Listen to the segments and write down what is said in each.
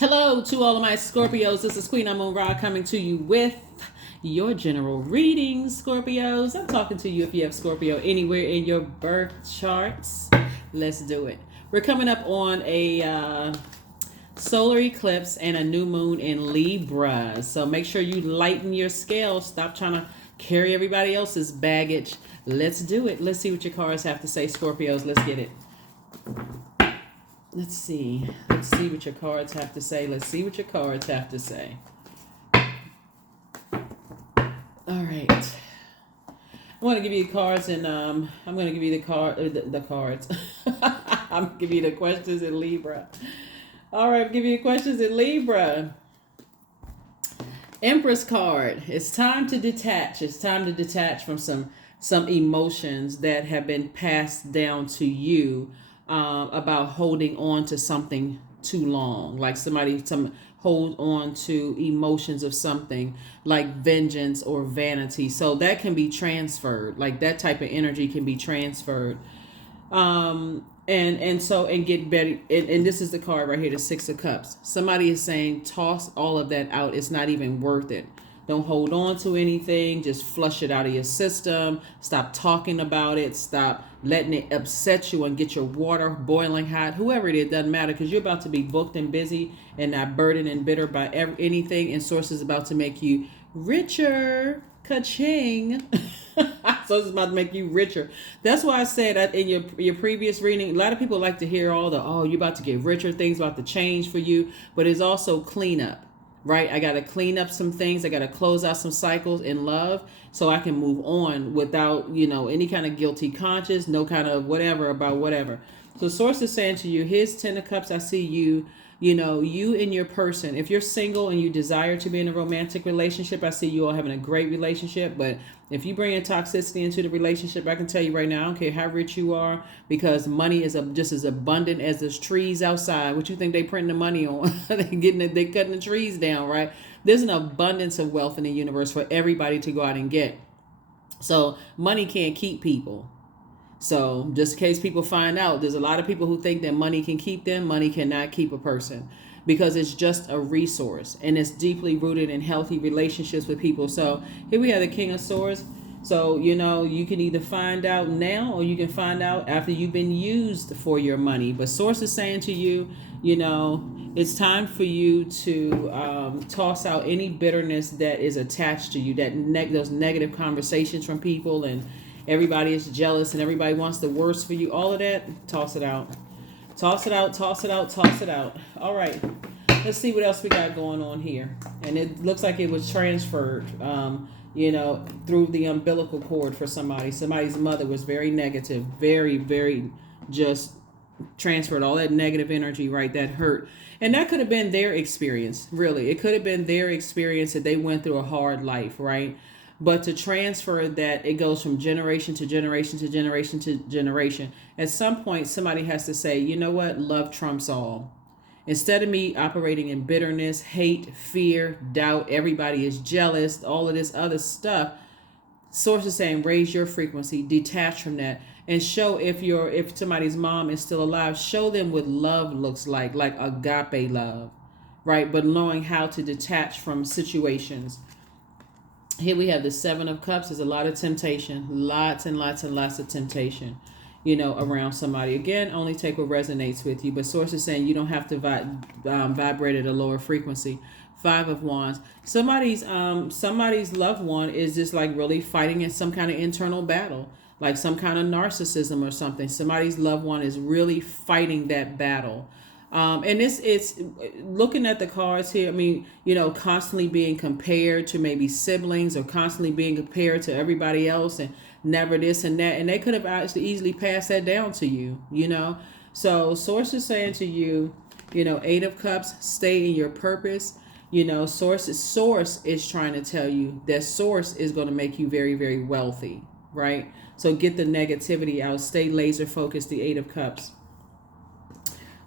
Hello to all of my Scorpios. This is Queen Amun Ra coming to you with your general readings, Scorpios. I'm talking to you if you have Scorpio anywhere in your birth charts. Let's do it. We're coming up on a solar eclipse and a new moon in Libra. So make sure you lighten your scale. Stop trying to carry everybody else's baggage. Let's do it. Let's see what your cards have to say, Scorpios. Let's get it. Let's see. Let's see what your cards have to say. Let's see what your cards have to say. All right. I want to give you cards, and I'm going to give you the cards. I'm going to give you the questions in Libra. All right, I'll give you the questions in Libra. Empress card. It's time to detach. It's time to detach from some emotions that have been passed down to you. About holding on to something too long, like some hold on to emotions of something like vengeance or vanity. So that can be transferred, like that type of energy can be transferred. And get better. And this is the card right here, the Six of Cups. Somebody is saying, toss all of that out. It's not even worth it. Don't hold on to anything. Just flush it out of your system. Stop talking about it. Stop letting it upset you and get your water boiling hot. Whoever it is, doesn't matter, because you're about to be booked and busy and not burdened and bitter by anything. And Source is about to make you richer. Ka-ching. So it's about to make you richer. That's why I said that in your previous reading, a lot of people like to hear all you're about to get richer, things about to change for you. But it's also cleanup. Right? I got to clean up some things. I got to close out some cycles in love so I can move on without, any kind of guilty conscience, no kind of whatever about whatever. So Source is saying to you, here's 10 of Cups. I see you, you and your person. If you're single and you desire to be in a romantic relationship, I see you all having a great relationship. But if you bring in toxicity into the relationship, I can tell you right now, I don't care how rich you are, because money is just as abundant as there's trees outside. What you think they printing the money on? They cutting the trees down, right? There's an abundance of wealth in the universe for everybody to go out and get. So money can't keep people. So just in case people find out, there's a lot of people who think that money can keep them. Money cannot keep a person, because it's just a resource, and it's deeply rooted in healthy relationships with people. So here we have the King of Swords. So, you can either find out now, or you can find out after you've been used for your money. But Source is saying to you, it's time for you to toss out any bitterness that is attached to you, those negative conversations from people, and everybody is jealous and everybody wants the worst for you. All of that, toss it out. Toss it out, toss it out, toss it out. All right. Let's see what else we got going on here. And it looks like it was transferred, through the umbilical cord for somebody. Somebody's mother was very negative, very, very just transferred all that negative energy, right? That hurt. And that could have been their experience, really. It could have been their experience that they went through a hard life, right? But to transfer that, it goes from generation to generation to generation to generation. At some point, somebody has to say, you know what? Love trumps all. Instead of me operating in bitterness, hate, fear, doubt, everybody is jealous, all of this other stuff, Source is saying, raise your frequency, detach from that, and show if somebody's mom is still alive, show them what love looks like agape love, right? But knowing how to detach from situations. Here we have the Seven of Cups. There's a lot of temptation, lots and lots and lots of temptation, around somebody. Again, only take what resonates with you. But Source is saying you don't have to vibrate at a lower frequency. Five of Wands. Somebody's loved one is just like really fighting in some kind of internal battle, like some kind of narcissism or something. Somebody's loved one is really fighting that battle. And it's looking at the cards here. I mean, constantly being compared to maybe siblings, or constantly being compared to everybody else, and never this and that. And they could have actually easily passed that down to you, So Source is saying to you, Eight of Cups, stay in your purpose. Source is trying to tell you that Source is going to make you very, very wealthy, right? So get the negativity out. Stay laser focused, the Eight of Cups.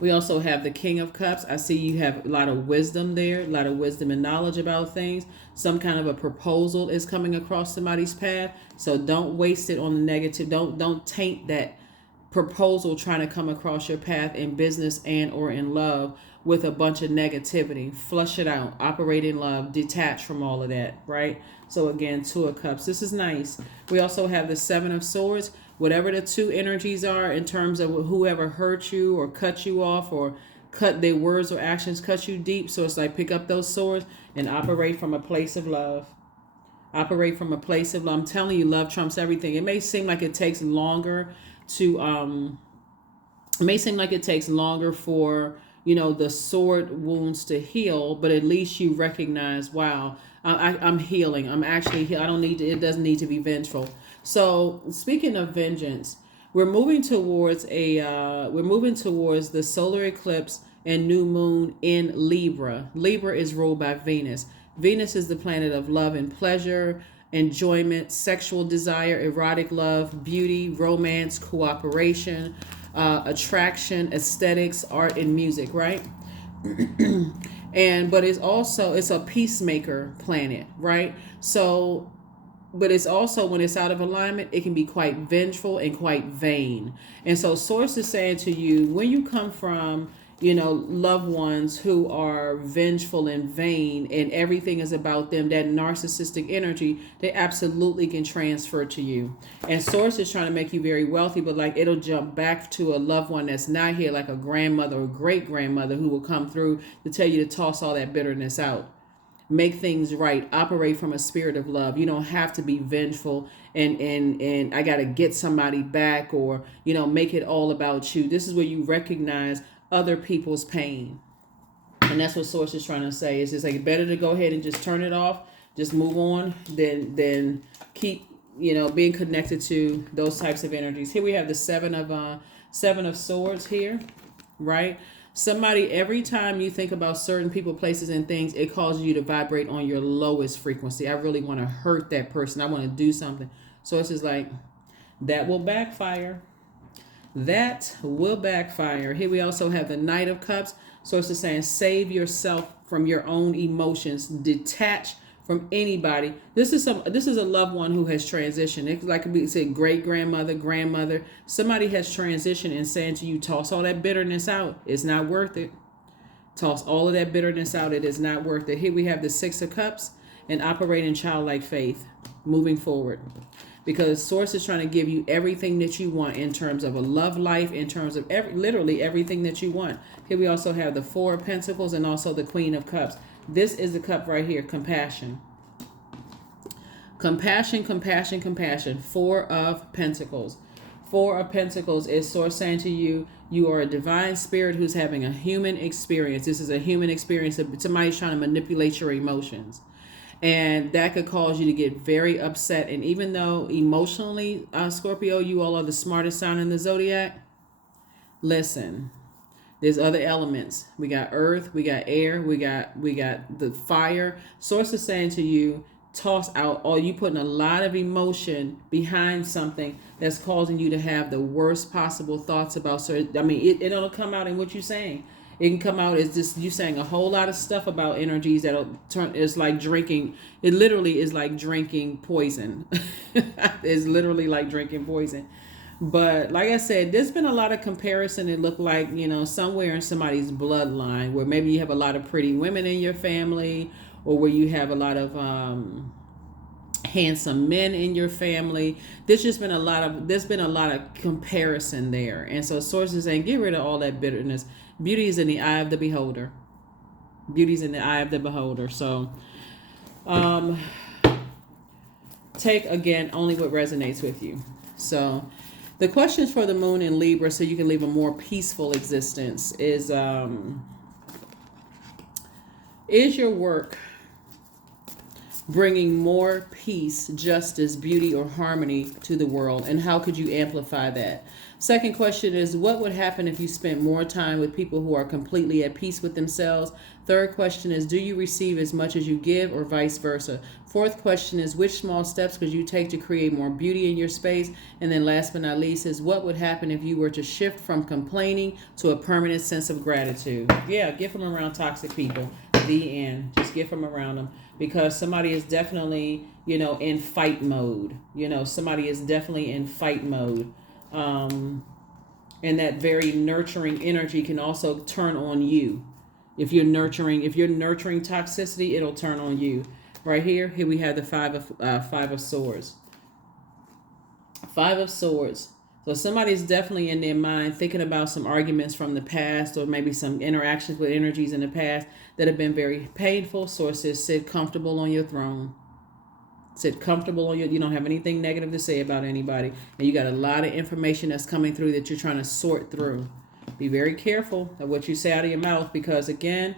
We also have the King of Cups. I see you have a lot of wisdom there, a lot of wisdom and knowledge about things. Some kind of a proposal is coming across somebody's path. So don't waste it on the negative. Don't taint that proposal trying to come across your path in business and or in love with a bunch of negativity. Flush it out. Operate in love. Detach from all of that, right? So again, Two of Cups. This is nice. We also have the Seven of Swords. Whatever the two energies are in terms of whoever hurt you or cut you off or cut their words or actions, cut you deep. So it's like pick up those swords and operate from a place of love. Operate from a place of love. I'm telling you, love trumps everything. It may seem like it takes longer to it may seem like it takes longer for the sword wounds to heal, but at least you recognize, wow, I'm healing. I'm actually healing. I don't need to, it doesn't need to be vengeful. So speaking of vengeance, we're moving towards the solar eclipse and new moon in Libra. Libra is ruled by Venus. Venus is the planet of love and pleasure, enjoyment, sexual desire, erotic love, beauty, romance, cooperation, attraction, aesthetics, art, and music, right? But it's a peacemaker planet, right? So, but it's also, when it's out of alignment, it can be quite vengeful and quite vain. And so Source is saying to you, when you come from loved ones who are vengeful and vain and everything is about them, that narcissistic energy, they absolutely can transfer to you. And Source is trying to make you very wealthy, but like it'll jump back to a loved one that's not here, like a grandmother or great grandmother who will come through to tell you to toss all that bitterness out. Make things right. Operate from a spirit of love. You don't have to be vengeful and I got to get somebody back or, make it all about you. This is where you recognize other people's pain. And that's what Source is trying to say. It's just like better to go ahead and just turn it off, just move on than keep, being connected to those types of energies. Here we have the Seven of Swords here, right? Somebody, every time you think about certain people, places, and things, it causes you to vibrate on your lowest frequency. I really want to hurt that person. I want to do something. So it's just like, that will backfire. That will backfire. Here we also have the Knight of Cups. So it's just saying, save yourself from your own emotions. Detach from anybody. This is a loved one who has transitioned. It like we say, great grandmother, grandmother. Somebody has transitioned and saying to you, toss all that bitterness out. It's not worth it. Toss all of that bitterness out. It is not worth it. Here we have the Six of Cups and operate in childlike faith. Moving forward. Because Source is trying to give you everything that you want in terms of a love life, in terms of literally everything that you want. Here we also have the Four of Pentacles and also the Queen of Cups. This is the cup right here, compassion. Compassion, compassion, compassion. Four of Pentacles. Four of Pentacles is Source saying to you, you are a divine spirit who's having a human experience. This is a human experience. Somebody's trying to manipulate your emotions. And that could cause you to get very upset. And even though emotionally, Scorpio, you all are the smartest sign in the Zodiac, listen, there's other elements. We got earth, we got air, we got the fire. Source is saying to you, toss out all, you putting a lot of emotion behind something that's causing you to have the worst possible thoughts about certain. I mean, it'll come out in what you're saying. It can come out as just you saying a whole lot of stuff about energies that'll turn. It's like drinking. It literally is like drinking poison. It's literally like drinking poison. But like I said, there's been a lot of comparison. It looked like, somewhere in somebody's bloodline where maybe you have a lot of pretty women in your family, or where you have a lot of handsome men in your family. There's been a lot of comparison there. And so sources saying, get rid of all that bitterness. Beauty is in the eye of the beholder. Beauty's in the eye of the beholder. So take, again, only what resonates with you. So the questions for the moon in Libra, so you can live a more peaceful existence, is your work bringing more peace, justice, beauty, or harmony to the world? And how could you amplify that? Second question is, what would happen if you spent more time with people who are completely at peace with themselves? Third question is, do you receive as much as you give, or vice versa? Fourth question is, which small steps could you take to create more beauty in your space? And then last but not least is, what would happen if you were to shift from complaining to a permanent sense of gratitude? Yeah, get from around toxic people. The end. Just get from around them, because somebody is definitely, in fight mode. Somebody is definitely in fight mode. And that very nurturing energy can also turn on you. If you're nurturing toxicity, it'll turn on you. Right here we have the five of swords. Five of swords. So somebody's definitely in their mind thinking about some arguments from the past, or maybe some interactions with energies in the past that have been very painful. Sources, sit comfortable on your throne. Sit comfortable on you don't have anything negative to say about anybody, and you got a lot of information that's coming through that you're trying to sort through. Be very careful of what you say out of your mouth, because again,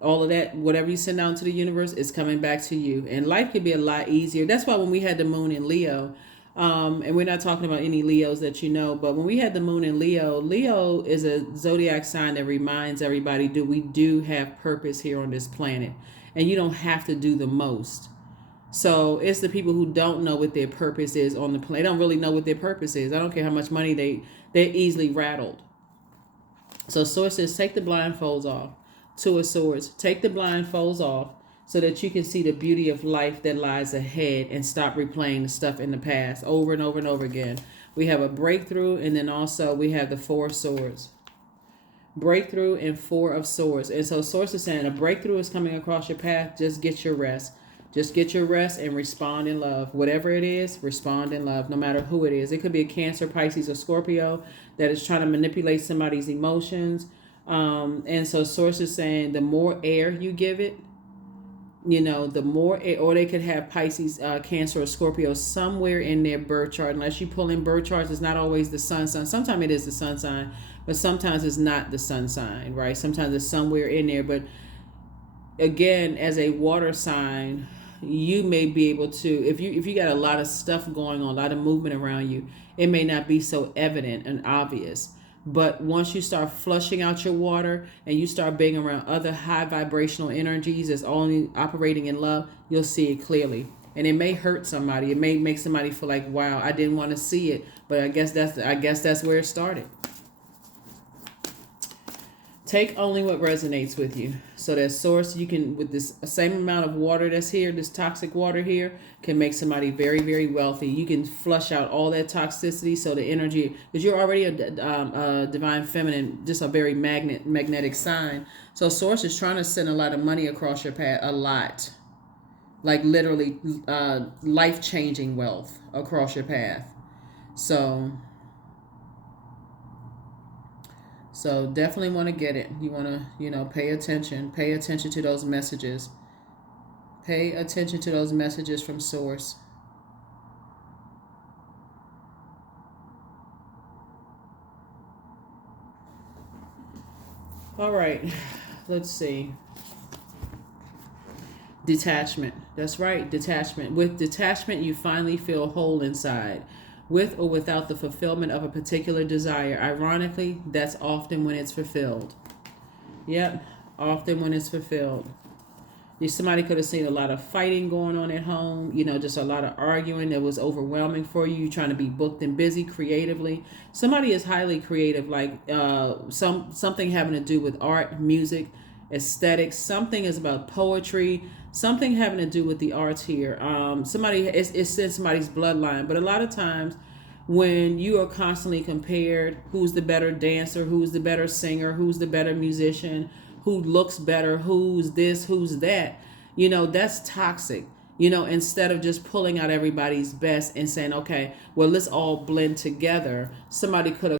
all of that, whatever you send out into the universe, is coming back to you. And life could be a lot easier. That's why when we had the moon in Leo, and we're not talking about any Leos that you know, but when we had the moon in Leo, Leo is a zodiac sign that reminds everybody we do have purpose here on this planet, and you don't have to do the most. So it's the people who don't know what their purpose is on the planet. They don't really know what their purpose is. I don't care how much money they're easily rattled. So Source says, take the blindfolds off. Two of Swords, take the blindfolds off so that you can see the beauty of life that lies ahead, and stop replaying the stuff in the past over and over and over again. We have a breakthrough, and then also we have the Four of Swords. Breakthrough and Four of Swords. And so Source is saying a breakthrough is coming across your path. Just get your rest. Just get your rest and respond in love. Whatever it is, respond in love, no matter who it is. It could be a Cancer, Pisces, or Scorpio that is trying to manipulate somebody's emotions. And so Source is saying the more air you give it, the more air, or they could have Pisces, Cancer, or Scorpio somewhere in their birth chart. Unless you pull in birth charts, it's not always the sun sign. Sometimes it is the sun sign, but sometimes it's not the sun sign, right? Sometimes it's somewhere in there. But again, as a water sign, you may be able to, if you got a lot of stuff going on, a lot of movement around you, it may not be so evident and obvious. But once you start flushing out your water and you start being around other high vibrational energies that's only operating in love, you'll see it clearly. And it may hurt somebody. It may make somebody feel like, wow, I didn't want to see it. But I guess that's where it started. Take only what resonates with you. So that Source, you can, with this same amount of water that's here, this toxic water here, can make somebody very, very wealthy. You can flush out all that toxicity, so the energy, because you're already a divine feminine, just a very magnetic sign. So Source is trying to send a lot of money across your path, a lot. Like literally life-changing wealth across your path. So definitely want to get it. You want to, pay attention. Pay attention to those messages. Pay attention to those messages from Source. All right. Let's see. Detachment. That's right. Detachment. With detachment, you finally feel whole inside. With or without the fulfillment of a particular desire. Ironically, that's often when it's fulfilled. Yep, often when it's fulfilled. Somebody could have seen a lot of fighting going on at home, just a lot of arguing that was overwhelming for you. You're trying to be booked and busy creatively. Somebody is highly creative, like something having to do with art, music, aesthetics. Something is about poetry. Something having to do with the arts here. It's in somebody's bloodline. But a lot of times when you are constantly compared, who's the better dancer, who's the better singer, who's the better musician, who looks better, who's this, who's that, that's toxic. Instead of just pulling out everybody's best and saying, okay, well, let's all blend together. Somebody could have